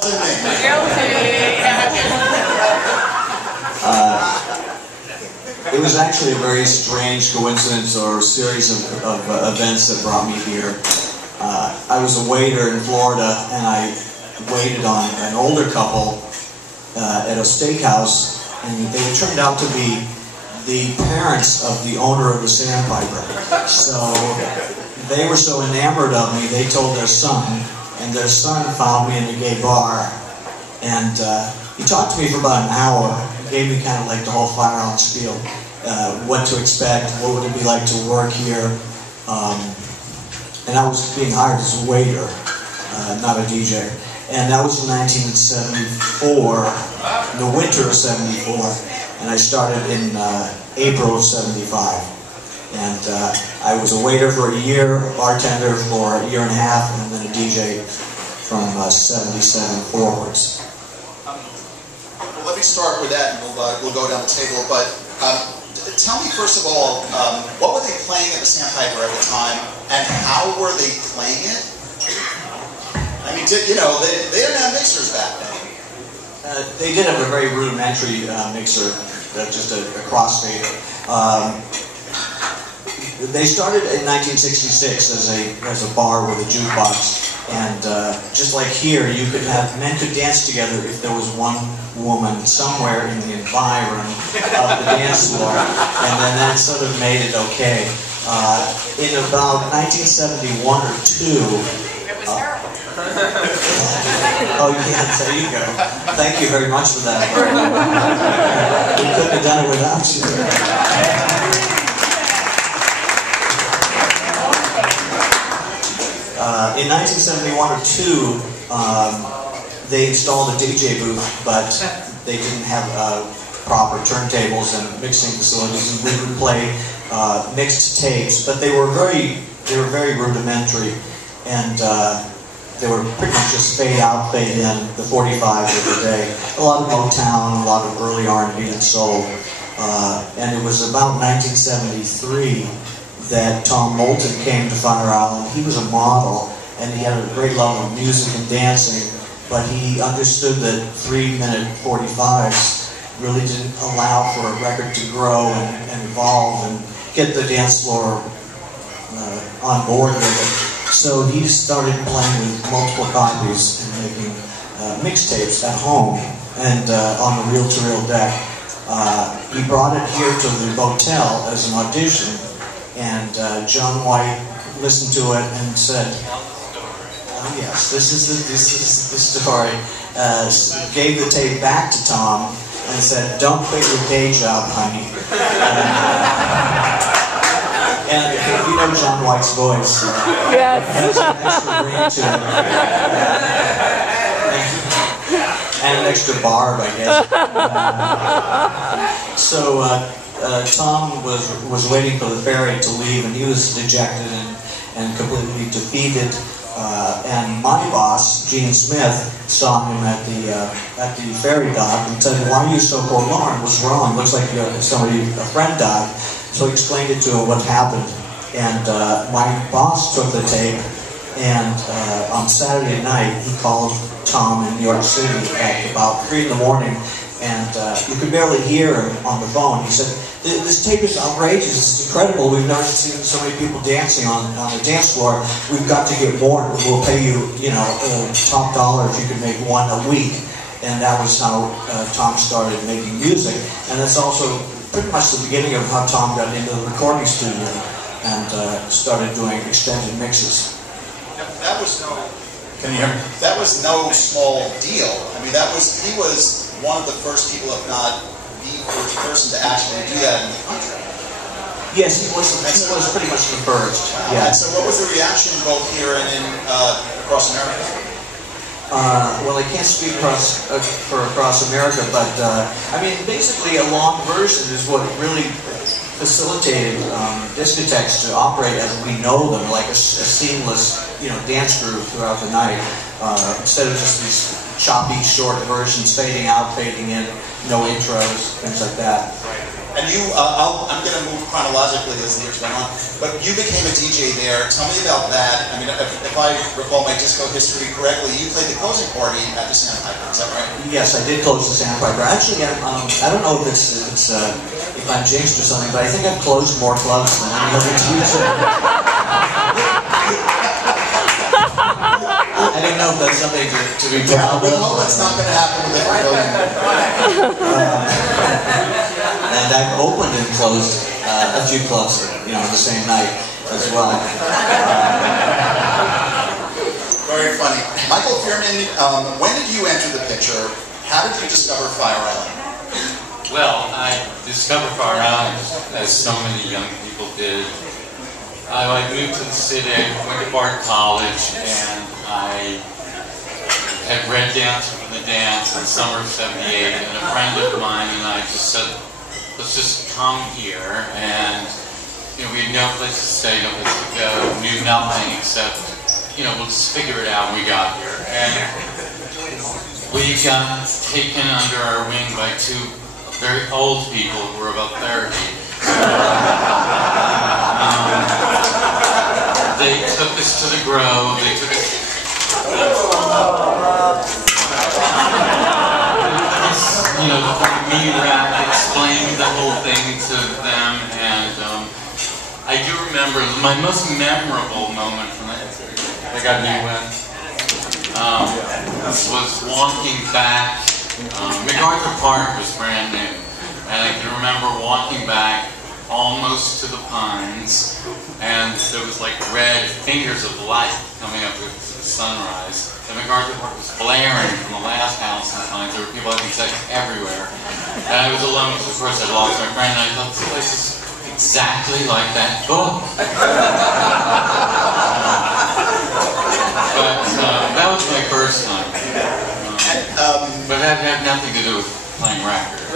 wasn't me. It was actually a very strange coincidence or series of events that brought me here. I was a waiter in Florida, and I waited on an older couple at a steakhouse, and they turned out to be the parents of the owner of the Sandpiper. So they were so enamored of me, they told their son, and their son found me in a gay bar, and he talked to me for about an hour. He gave me kind of like the whole fire-on spiel, what to expect, what would it be like to work here, and I was being hired as a waiter, not a DJ. And that was in 1974, in the winter of '74, and I started in April of '75. And I was a waiter for a year, a bartender for a year and a half, and then a DJ from '77 forwards. Well, let me start with that, and we'll go down the table. But tell me first of all, what were they playing at the Sandpiper at the time, and how were they playing it? I mean, you know, they didn't have mixers back then. They did have a very rudimentary mixer, just a crossfader. They started in 1966 as a bar with a jukebox, and just like here, men could dance together if there was one woman somewhere in the environment of the dance floor, and then that sort of made it okay. In about 1971 or 2. It was terrible. Oh yeah, there you go. Thank you very much for that. We couldn't have done it without you. In 1971 or 2, they installed a DJ booth, but they didn't have proper turntables and mixing facilities, and we would play mixed tapes, but they were very rudimentary, and they were pretty much just fade out, fade in, the 45s of the day. A lot of Motown, a lot of early R&B and soul. And it was about 1973 that Tom Moulton came to Fire Island. He was a model, and he had a great love of music and dancing, but he understood that 3-minute 45s really didn't allow for a record to grow and evolve and get the dance floor on board with it. So he started playing with multiple copies and making mixtapes at home and on the reel-to-reel deck. He brought it here to the hotel as an audition, and John White listened to it and said, "Oh yes, this is the story." Gave the tape back to Tom and said, "Don't quit your day job, honey." And if you know John White's voice, yes. It has an extra ring to it. And an extra barb, I guess. So Tom was waiting for the ferry to leave, and he was dejected and completely defeated. And my boss, Gene Smith, saw him at the ferry dock and said, "Why are you so forlorn? What's wrong? Looks like a friend died." So he explained it to him what happened, and my boss took the tape, and on Saturday night he called Tom in New York City at about 3 in the morning, and you could barely hear him on the phone. He said, "This tape is outrageous, it's incredible, we've never seen so many people dancing on the dance floor, we've got to get more, we'll pay you, top dollar if you can make one a week." And that was how Tom started making music, and that's also pretty much the beginning of how Tom got into the recording studio and started doing extended mixes. That was no. Can you hear me? That was no small deal. I mean, he was one of the first people, if not the first person, to actually do that in the country. Yes, he was pretty much the first. Yeah. And so, what was the reaction both here and in across America? Well, I can't speak across America, but I mean, basically a long version is what really facilitated discotheques to operate as we know them, like a seamless, dance groove throughout the night, instead of just these choppy, short versions, fading out, fading in, no intros, things like that. And you, I'm going to move chronologically as the years went on, but you became a DJ there. Tell me about that. I mean, if I recall my disco history correctly, you played the closing party at the Sandpiper, is that right? Yes, I did close the Sandpiper. Actually, I don't know if if I'm jinxed or something, but I think I've closed more clubs than any other DJ. I don't know if that's something to be proud of. We hope it's not going to happen with every And I've opened and closed a few clubs, the same night as well. Very funny. Michael Fearman, when did you enter the picture? How did you discover Fire Island? Well, I discovered Fire Island as so many young people did. I moved to the city, I went to Bard College, and I had read Dance from the Dance in the summer of '78, and a friend of mine and I just said, let's just come here, and we had no place to stay, no place to go, knew nothing except, we'll just figure it out when we got here. And we got taken under our wing by two very old people who were about 30. They took us to the Grove, they took us me rap explained the whole thing to them, and I do remember my most memorable moment from that. I got new was walking back. MacArthur Park was brand new, and I can remember walking back almost to the Pines, and there was like red fingers of light coming up with the sunrise. And MacArthur Park was blaring from the last house in the Pines. There were people having sex everywhere. And I was alone because, of course, I lost my friend, and I thought, this place is exactly like that book. But that was my first time. But that had nothing to do with playing records.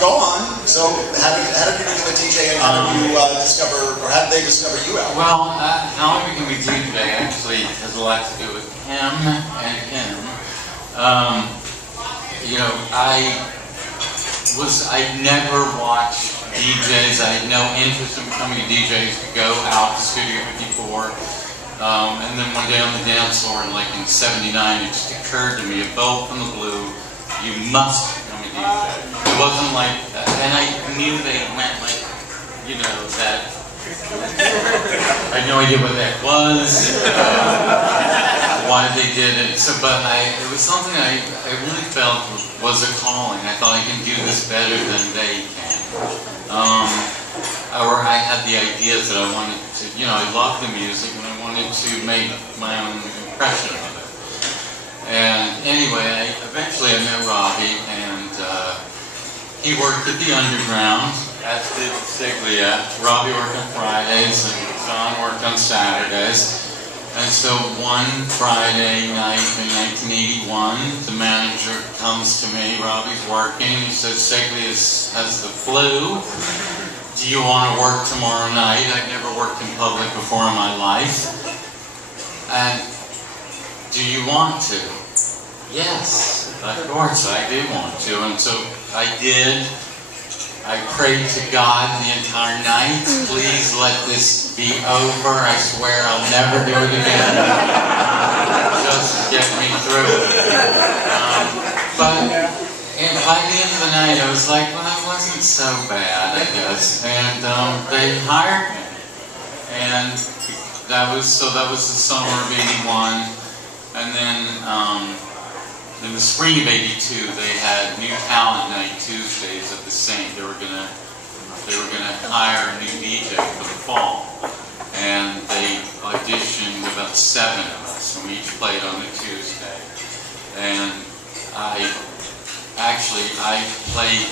Go on. So, how did you become a DJ, and how did you discover, or how did they discover you out? Well, how I became a DJ actually has a lot to do with him and him. I never watched DJs. I had no interest in becoming a DJ. I used to go out to Studio 54. And then one day on the dance floor, in '79, it just occurred to me, a bolt from the blue, you must become a DJ. It wasn't like, and I knew they went that, I had no idea what that was, why they did it, but it was something I really felt was a calling. I thought I can do this better than they can. Or I had the ideas that I wanted to, I loved the music and I wanted to make my own impression of it. And anyway, eventually I met Robbie, and he worked at the Underground, as did Siglia. Robbie worked on Fridays and John worked on Saturdays. And so one Friday night in 1981, the manager comes to me, Robbie's working, he says, Siglia has the flu. Do you want to work tomorrow night? I've never worked in public before in my life. And do you want to? Yes, of course I did want to. And so I did. I prayed to God the entire night. Please let this be over. I swear I'll never do it again. Just get me through it. And by the end of the night, I was like, well, it wasn't so bad, I guess. And they hired me. And that was the summer of '81. And then in the spring of '82, they had New Talent Night Tuesdays at the Saint. They were gonna hire a new DJ for the fall, and they auditioned about 7 of us, and we each played on a Tuesday. And I played.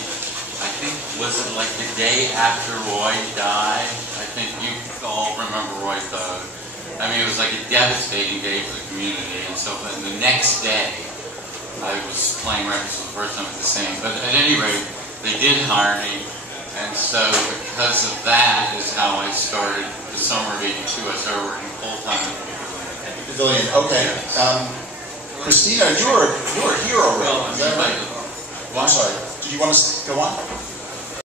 I think, was it like the day after Roy died? I think you all remember Roy died. I mean, it was like a devastating day for the community, and so then the next day, I was playing records for the first time at the same. But at any rate, they did hire me, and so because of that is how I started the summer of '82. I started working full-time at the Pavilion. Okay. Christina, you were a hero, really. Is that right? I'm sorry. Did you want to go on?